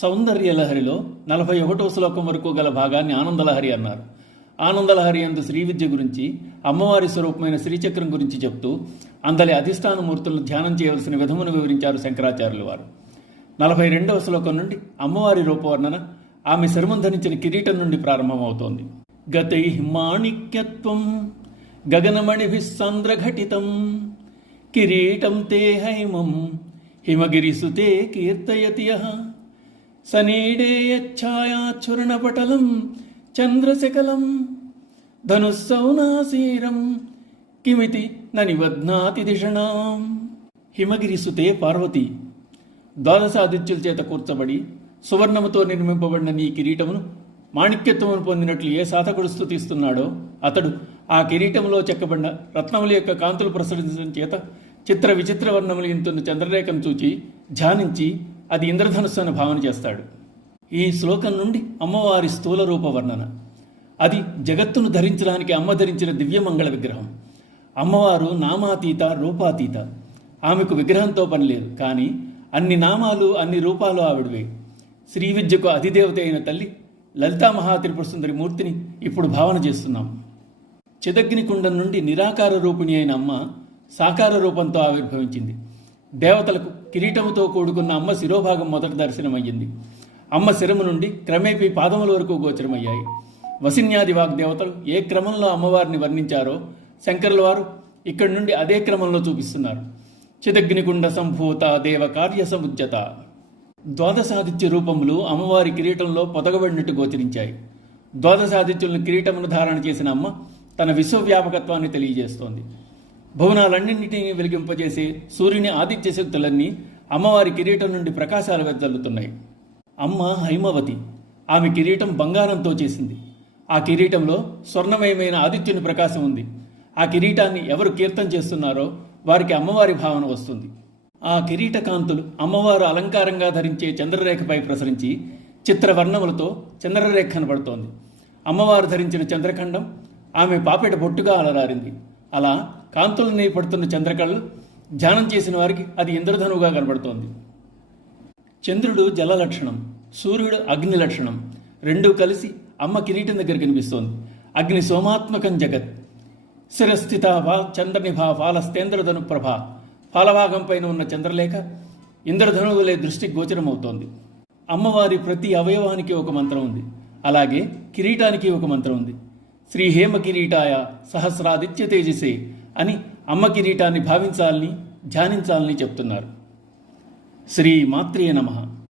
సౌందర్యలహరిలో 41వ శ్లోకం వరకు గల భాగాన్ని ఆనందలహరి అన్నారు. ఆనందలహరి అందు శ్రీ విద్య గురించి, అమ్మవారి స్వరూపమైన శ్రీచక్రం గురించి చెప్తూ అందలి అధిష్టాన మూర్తులను ధ్యానం చేయవలసిన విధమును వివరించారు శంకరాచార్యులు వారు. 42వ శ్లోకం నుండి అమ్మవారి రూపవర్ణన ఆమె శిరమును ధరించిన కిరీటం నుండి ప్రారంభమవుతోంది. గతై మాణిక్యత్వం గగనమణిభిస్సాంద్రఘటితం కిరీటం తే హైమం హిమగిరిసుతే కీర్తయతి యః సనీడే యచ్ఛాయాచ్ఛురణపటలం చంద్రశకలం ధనుస్సౌనాసీరం కిమితి ననివధ్నాతి దిషణాం. హిమగిరిసుతే పార్వతి, ద్వాదశాదిత్యుల చేత కూర్చబడి సువర్ణముతో నిర్మింపబడిన నీ కిరీటమును మాణిక్యత్వమును పొందినట్లు ఏ సాధకుడు స్తుతిస్తున్నాడో అతడు ఆ కిరీటంలో చెక్కబడిన రత్నముల యొక్క కాంతులు ప్రసరించడం చేత చిత్ర విచిత్ర వర్ణములు ఇంతున్న చంద్రరేఖను చూచి ధ్యానించి అది ఇంద్రధనుస్సు అని భావన చేస్తాడు. ఈ శ్లోకం నుండి అమ్మవారి స్థూల రూప వర్ణన. అది జగత్తును ధరించడానికి అమ్మ ధరించిన దివ్యమంగళ విగ్రహం. అమ్మవారు నామాతీత, రూపాతీత. ఆమెకు విగ్రహంతో పని లేదు, కానీ అన్ని నామాలు అన్ని రూపాలు ఆవిడవే. శ్రీ విద్యకు అధిదేవత అయిన తల్లి లలితా మహాత్రిపుర సుందరి మూర్తిని ఇప్పుడు భావన చేస్తున్నాం. చిదగ్నికుండం నుండి నిరాకార రూపిణి అయిన అమ్మ సాకార రూపంతో ఆవిర్భవించింది. దేవతలకు కిరీటముతో కూడుకున్న అమ్మ శిరోభాగం మొదట దర్శనమయ్యింది. అమ్మ శిరము నుండి క్రమేపీ పాదముల వరకు గోచరమయ్యాయి. వసిన్యాది వాగ్దేవతలు ఏ క్రమంలో అమ్మవారిని వర్ణించారో శంకరుల వారు ఇక్కడి నుండి అదే క్రమంలో చూపిస్తున్నారు. చిదగ్నికుండ సంభూత దేవ కార్య సముజ్జత. ద్వాదశాదిత్య రూపములు అమ్మవారి కిరీటంలో పొదగబడినట్టు గోచరించాయి. ద్వాదశాదిత్యులను కిరీటమును ధారణ చేసిన అమ్మ తన విశ్వవ్యాపకత్వాన్ని తెలియజేస్తోంది. భువనాలన్నింటినీ వెలిగింపజేసే సూర్యుని ఆదిత్య శక్తులన్నీ అమ్మవారి కిరీటం నుండి ప్రకాశాలు వెదజల్లుతున్నాయి. అమ్మ హైమవతి. ఆమె కిరీటం బంగారంతో చేసింది. ఆ కిరీటంలో స్వర్ణమయమైన ఆదిత్యుని ప్రకాశం ఉంది. ఆ కిరీటాన్ని ఎవరు కీర్తన చేస్తున్నారో వారికి అమ్మవారి భావన వస్తుంది. ఆ కిరీట కాంతులు అమ్మవారు అలంకారంగా ధరించే చంద్రరేఖపై ప్రసరించి చిత్రవర్ణములతో చంద్రరేఖ కనబడుతోంది. అమ్మవారు ధరించిన చంద్రఖండం ఆమె పాపెట బొట్టుగా అలరారింది. అలా కాంతులని పడుతున్న చంద్రకళ్ళు ధ్యానం చేసిన వారికి అది ఇంద్రధనువుగా కనబడుతోంది. చంద్రుడు జల లక్షణం, సూర్యుడు అగ్ని లక్షణం. రెండూ కలిసి అమ్మ కిరీటం దగ్గర కనిపిస్తోంది. అగ్ని సోమాత్మకం జగత్. శిరస్థిత వా చంద్రనిభా ఫాలస్తేంద్రధను ప్రభ. ఫాలభాగం పైన ఉన్న చంద్రలేఖ ఇంద్రధనువులే దృష్టికి గోచరమవుతోంది. అమ్మవారి ప్రతి అవయవానికి ఒక మంత్రం ఉంది. అలాగే కిరీటానికి ఒక మంత్రం ఉంది. శ్రీహేమ కిరీటాయ సహస్రాదిత్య తేజసే అని అమ్మ కిరీటాన్ని భావించాలని ధ్యానించాలని చెప్తున్నారు. శ్రీ మాత్రే నమః.